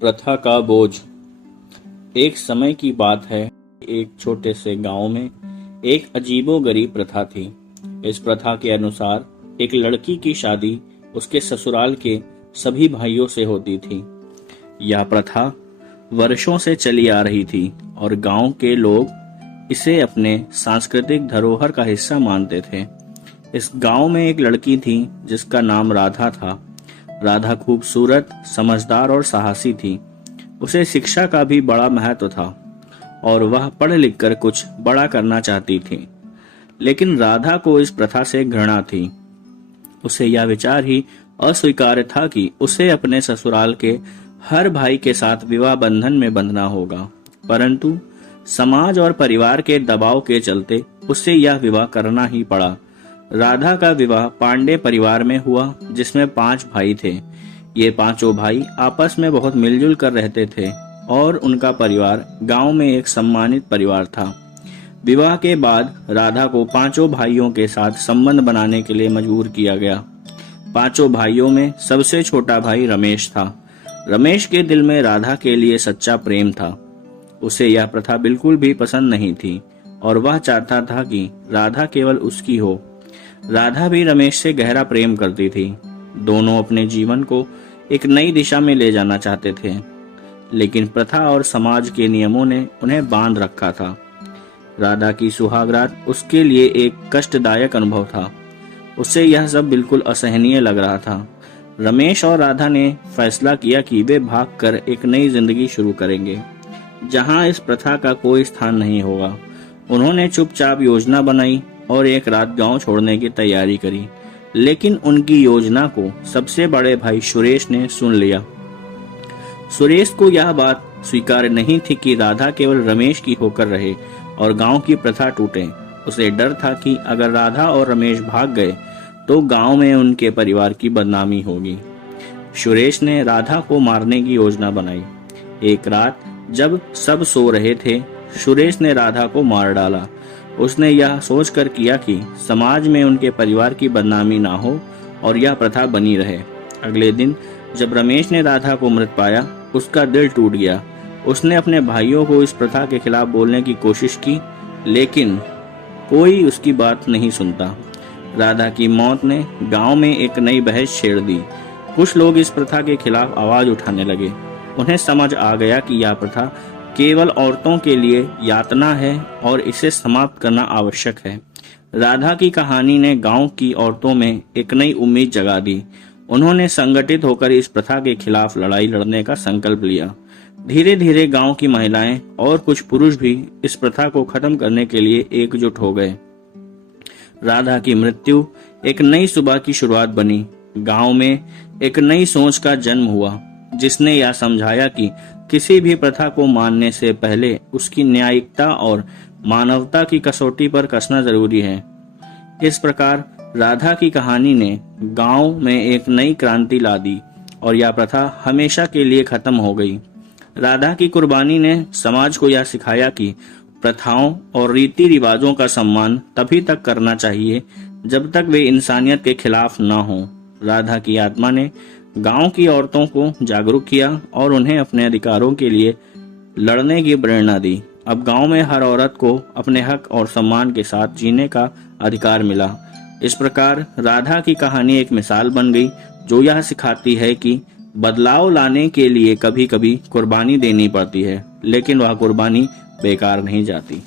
प्रथा का बोझ। एक समय की बात है, एक छोटे से गांव में एक अजीबोगरीब प्रथा थी। इस प्रथा के अनुसार एक लड़की की शादी उसके ससुराल के सभी भाइयों से होती थी। यह प्रथा वर्षों से चली आ रही थी और गांव के लोग इसे अपने सांस्कृतिक धरोहर का हिस्सा मानते थे। इस गांव में एक लड़की थी जिसका नाम राधा था। राधा खूबसूरत, समझदार और साहसी थी। उसे शिक्षा का भी बड़ा महत्व था और वह पढ़ लिख कर कुछ बड़ा करना चाहती थी। लेकिन राधा को इस प्रथा से घृणा थी। उसे यह विचार ही अस्वीकार्य था कि उसे अपने ससुराल के हर भाई के साथ विवाह बंधन में बंधना होगा। परंतु समाज और परिवार के दबाव के चलते उसे यह विवाह करना ही पड़ा। राधा का विवाह पांडे परिवार में हुआ, जिसमें 5 भाई थे। ये पांचों भाई आपस में बहुत मिलजुल कर रहते थे और उनका परिवार गांव में एक सम्मानित परिवार था। विवाह के बाद राधा को 5 भाइयों के साथ संबंध बनाने के लिए मजबूर किया गया। 5 भाइयों में सबसे छोटा भाई रमेश था। रमेश के दिल में राधा के लिए सच्चा प्रेम था। उसे यह प्रथा बिल्कुल भी पसंद नहीं थी और वह चाहता था कि राधा केवल उसकी हो। राधा भी रमेश से गहरा प्रेम करती थी। दोनों अपने जीवन को एक नई दिशा में ले जाना चाहते थे, लेकिन प्रथा और समाज के नियमों ने उन्हें बांध रखा था। राधा की सुहागरात उसके लिए एक कष्टदायक अनुभव था। उसे यह सब बिल्कुल असहनीय लग रहा था। रमेश और राधा ने फैसला किया कि वे भागकर एक नई जिंदगी शुरू करेंगे, जहां इस प्रथा का कोई स्थान नहीं होगा। उन्होंने चुपचाप योजना बनाई और एक रात गांव छोड़ने की तैयारी करी। लेकिन उनकी योजना को सबसे बड़े भाई सुरेश ने सुन लिया। सुरेश को यह बात स्वीकार्य नहीं थी कि राधा केवल रमेश की होकर रहे और गांव की प्रथा टूटे। उसे डर था कि अगर राधा और रमेश भाग गए तो गांव में उनके परिवार की बदनामी होगी। सुरेश ने राधा को मारने की योजना बनाई। एक रात जब सब सो रहे थे, सुरेश ने राधा को मार डाला। उसने यह सोचकर किया कि समाज में उनके परिवार की बदनामी ना हो और यह प्रथा बनी रहे। अगले दिन जब रमेश ने राधा को मृत पाया, उसका दिल टूट गया। उसने अपने भाइयों को इस प्रथा के खिलाफ बोलने की कोशिश की, लेकिन कोई उसकी बात नहीं सुनता। राधा की मौत ने गांव में एक नई बहस छेड़ दी। कुछ लोग इस प्रथा के खिलाफ आवाज उठाने लगे। उन्हें समझ आ गया कि यह प्रथा केवल औरतों के लिए यातना है और इसे समाप्त करना आवश्यक है। राधा की कहानी ने गांव की औरतों में एक नई उम्मीद जगा दी। उन्होंने संगठित होकर इस प्रथा के खिलाफ लड़ाई लड़ने का संकल्प लिया। धीरे धीरे गांव की महिलाएं और कुछ पुरुष भी इस प्रथा को खत्म करने के लिए एकजुट हो गए। राधा की मृत्यु एक नई सुबह की शुरुआत बनी। गांव में एक नई सोच का जन्म हुआ, जिसने यह समझाया कि किसी भी प्रथा को मानने से पहले उसकी न्यायिकता और मानवता की कसौटी पर कसना जरूरी है। इस प्रकार राधा की कहानी ने गांव में एक नई क्रांति ला दी और यह प्रथा हमेशा के लिए खत्म हो गई। राधा की कुर्बानी ने समाज को यह सिखाया कि प्रथाओं और रीति रिवाजों का सम्मान तभी तक करना चाहिए जब तक वे इंसानियत के खिलाफ न हों। राधा की आत्मा ने गांव की औरतों को जागरूक किया और उन्हें अपने अधिकारों के लिए लड़ने की प्रेरणा दी। अब गांव में हर औरत को अपने हक और सम्मान के साथ जीने का अधिकार मिला। इस प्रकार राधा की कहानी एक मिसाल बन गई, जो यह सिखाती है कि बदलाव लाने के लिए कभी कभी कुर्बानी देनी पड़ती है, लेकिन वह कुर्बानी बेकार नहीं जाती।